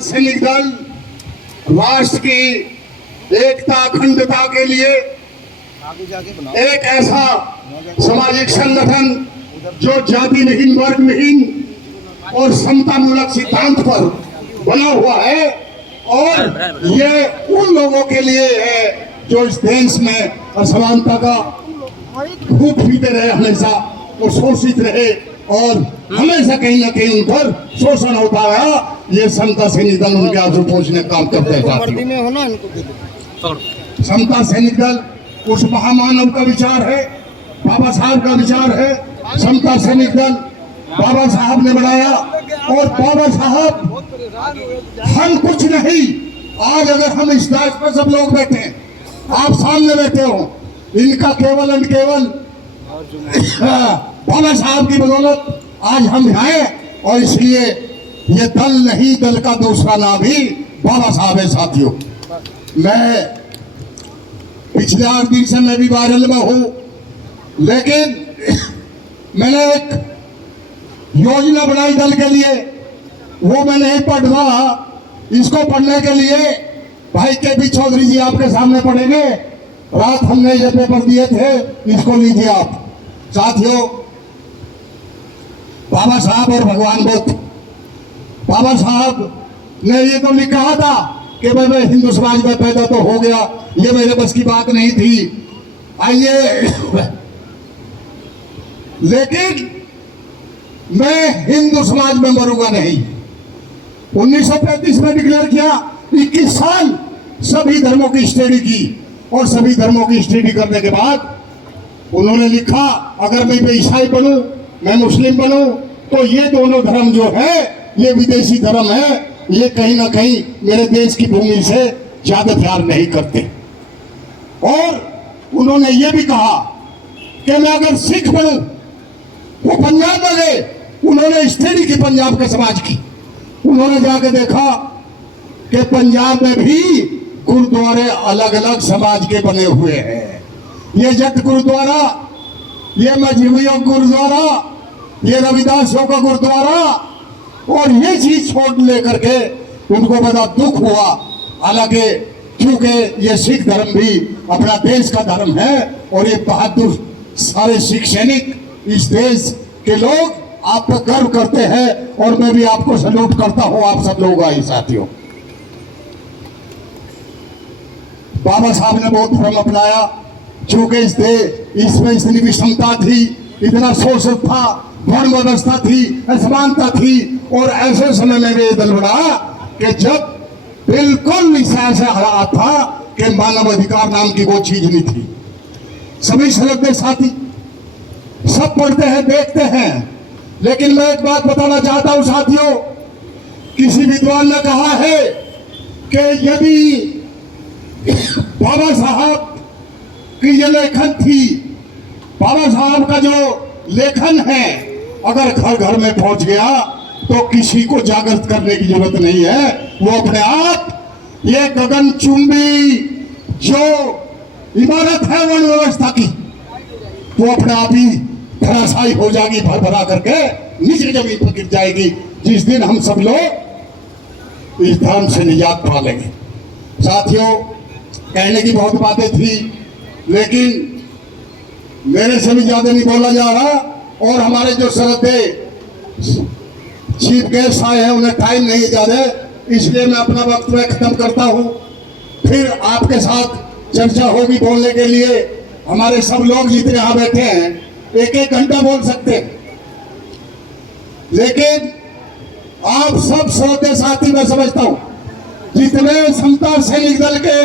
सैनिक दल राष्ट्र की एकता अखंडता के लिए एक ऐसा सामाजिक संगठन जो जाति विहीन, वर्ग विहीन और समता मूलक सिद्धांत पर बना हुआ है, और ये उन लोगों के लिए है जो इस देश में असमानता का खूब पीते रहे हमेशा और शोषित रहे और हमेशा कहीं ना कहीं उन पर शोषण होता रहा। ये समता सैनिक दल उनके आंसू पोंछने का काम करते हैं। समता सैनिक दल उस महामानव का विचार है, बाबा साहब का विचार है। समता सैनिक दल बाबा साहब ने बनाया, और बाबा साहब हम कुछ नहीं। आज अगर हम इस दास पर सब लोग बैठे हैं, आप सामने बैठे हो, इनका केवल एंड केवल बाबा साहब की बदौलत आज हम हैं, और इसलिए ये दल नहीं, दल का दूसरा नाम ही बाबा साहब है। साथियों, मैं पिछले 8 दिन से मैं भी वायरल में हूं, लेकिन मैंने एक योजना बनाई दल के लिए, वो मैं नहीं पढ़ रहा। इसको पढ़ने के लिए भाई के चौधरी जी आपके सामने पढ़ेंगे। रात हमने ये पेपर दिए थे, इसको लीजिए आप। साथियों, बाबा साहब और भगवान बुद्ध, बाबा साहब ने ये तो लिखा था कि भाई मैं हिंदू समाज में पैदा तो हो गया, ये मेरे बस की बात नहीं थी। आइए, लेकिन मैं हिंदू समाज में मरूंगा नहीं। 1935 में डिक्लेयर किया, 21 साल सभी धर्मों की स्टडी की, और सभी धर्मों की स्टडी करने के बाद उन्होंने लिखा, अगर मैं ईसाई बनूं, मैं मुस्लिम बनूं, तो ये दोनों धर्म जो है ये विदेशी धर्म है, ये कहीं ना कहीं मेरे देश की भूमि से ज्यादा प्यार नहीं करते। और उन्होंने ये भी कहा कि मैं अगर सिख बनूं, वो पंजाब में गए, उन्होंने स्टडी की पंजाब के समाज की। उन्होंने जाके देखा कि पंजाब में भी गुरुद्वारे अलग अलग समाज के बने हुए हैं। ये जट गुरुद्वारा, ये मजहबियों गुरुद्वारा, ये रविदासियों का गुरुद्वारा, और ये चीज छोड़ लेकर के उनको बड़ा दुख हुआ। हालांकि क्योंकि ये सिख धर्म भी अपना देश का धर्म है, और ये बहादुर सारे सिख सैनिक, इस देश के लोग आप पर गर्व करते हैं, और मैं भी आपको सल्यूट करता हूं। आप सब लोग आए साथियों, बाबा साहब ने बहुत धर्म अपनाया, चूंकि इसमें इतनी विषमता थी, इतना शोषण था, वर्ण व्यवस्था थी, असमानता थी, और ऐसे समय में भी दल बना कि जब बिल्कुल ऐसा हालात था कि मानव अधिकार नाम की वो चीज नहीं थी। सभी समझते साथी, सब पढ़ते हैं, देखते हैं, लेकिन मैं एक बात बताना चाहता हूं साथियों, किसी विद्वान ने कहा है कि यदि बाबा साहब की ये लेखन थी, बाबा साहब का जो लेखन है अगर घर घर में पहुंच गया तो किसी को जागृत करने की जरूरत नहीं है। वो अपने आप ये गगनचुंबी जो इमारत है वर्ण व्यवस्था की, वो अपने आप ही धराशायी हो जाएगी, भर भरा करके नीचे जमीन पर गिर जाएगी, जिस दिन हम सब लोग इस धर्म से निजात पा लेंगे। साथियों, कहने की बहुत बातें थी, लेकिन मेरे से भी ज्यादा नहीं बोला जा रहा, और हमारे जो श्रद्धेय चीफ गेस्ट आए हैं उन्हें टाइम नहीं ज्यादा, इसलिए मैं अपना वक्तव्य खत्म करता हूं। फिर आपके साथ चर्चा होगी बोलने के लिए। हमारे सब लोग जितने यहां बैठे हैं 1-1 घंटा बोल सकते हैं, लेकिन आप सब श्रोते साथी मैं समझता हूं जितने समता सैनिक दल के